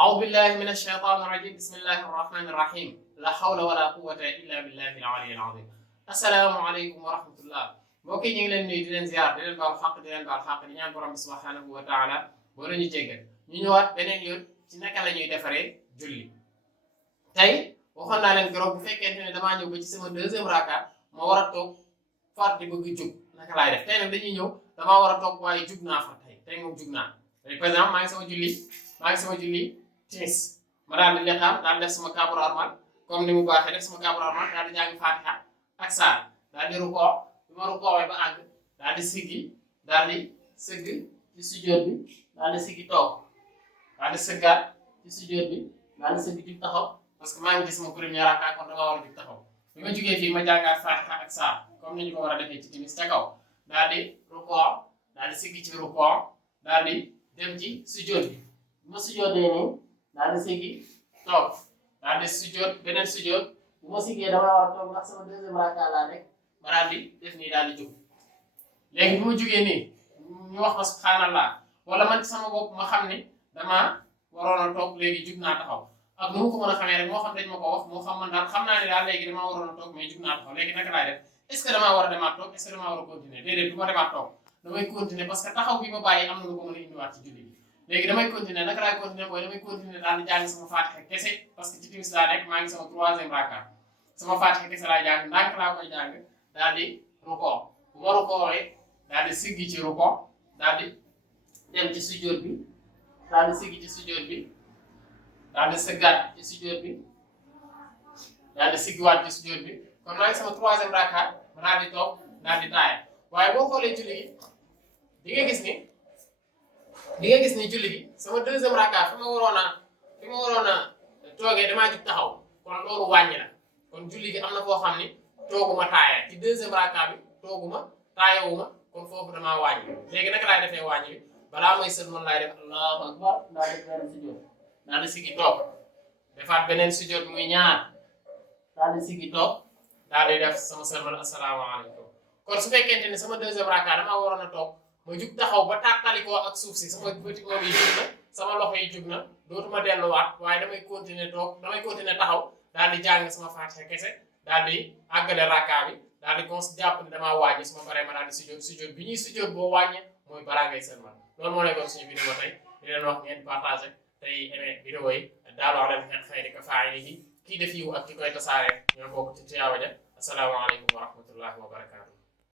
أعوذ بالله من الشيطان الرجيم بسم الله الرحمن الرحيم لا حول ولا قوة إلا بالله العلي العظيم السلام عليكم ورحمة الله mbokk yi ñu ngi leen nuyu di leen ziar di leen baal xaq di leen baal xaq di ñaan borom bi subhanahu wa taala boo leen ñu jéggal ñu ñëwaat beneen yoon ci naka la ñuy defaree julli tey waxoon naa leen keroog bu fekkente ne damaa ñëw ba ci sama deuxième raka ma war a toog far di bëgg jug naka laay def tey nag dañuy ñëw damaa war a toog waaye jug naa far tey moom jug naa par exemple maa ngi sama julli timis ma daal di liqaam daal def sama kaabaru armal comme ni mu baaxee def sama kaabaru armal daal di jàng fatiha ak saar daal di rukoo bi ma rukoowee ba àgg daal di siggi daal di sëgg ci sujjóot bi daal di siggi toog daal di sëggaat ci sujjóot bi daal di sëgg jug taxaw parce que maa ngi gis sama premier raka kon danga war a jug taxaw bi ma jugee fii ma jàngaat fatiha ak saar comme ni ñu ko war a defee ci timis ca kaw daal di rukoo daal di siggi ci rukoo daal di dem ci sujjóot bi bu ma sujjóotee nii daal di siggi toog daal di sujjóot beneen sujjóot bu ma siggee damaa war a toog ndax sama deuxième raka laa rek ma daal di def nii daal di jóg léegi bu ma jógee nii ñu wax ma subhanallah wala man ci sama bopp ma xam ni damaa waroon a toog léegi jug naa taxaw ak nu mu ko mën a xamee rek moo xam dañ ma ko wax moo xam man daal xam naa ne daal léegi damaa waroon a toog mais jug naa taxaw léegi naka laay def est-ce que damaa war a demaat toog est-ce que damaa war a continuer déedéet du ma demaat toog damay continuer parce que taxaw bi ma bàyyi am na lu ko mën a indiwaat ci julli bi léegi damay continuer naka laay continuer mooy damay continuer daal di jàng sama fatiha kese parce que ci timis laa nekk maa ngi sama troisième raka sama fatiha kese laay jàng ndànk laa koy jàng daal di rukoo bu ma rukoowee daal di siggi ci rukoo daal di dem ci sujjóot bi daal di siggi ci sujjóot bi daal di sëggaat ci sujjóot bi daal di siggiwaat ci sujjóot bi kon maa ngi sama troisième raka ma daal di toog daal di taaya waaye boo xoolee julli gi di nga gis ni julli gi sama deuxième raka fi ma waroon a toogee damaa jug taxaw kon loolu wàññi la kon julli gi am na foo xam ni tooguma taaya ci deuxième raka bi tooguma taayawuma kon foofu damaa wàññi léegi naka laay defee wàññi bi balaa mooy sëlmal laay def allahu akbar daal di beneen sujjóot daal di siggi toog defaat beneen sujjóot muy ñaar daal di siggi toog daal di def sama sëlmal asalaamaaleykum kon su fekkente ne sama deuxième raka damaa waroon a toog ma jug taxaw ba tàqalikoo ak suuf si sama bëti oom yi jug na sama loxo yi jug na dootuma delluwaat waaye damay continuer taxaw daal di jàng sama fatiha kese daal di àggale raka bi daal di jàpp ne damaa wàññi su ma paree ma daal di sujjóot bi ñuy sujjóot boo wàññee mooy balaa ngay sëlmal loolu moo nekkoon suñu vidéo tey di leen wax ngeen partagé tey aimé vidéo yi daal wax leen xayri ka faa'ilihi kii def yiw ak ki koy tasaare ñoo bokk ci tiyaaba ja asalaamaaleykum wa rahmatullahi wa barakaatu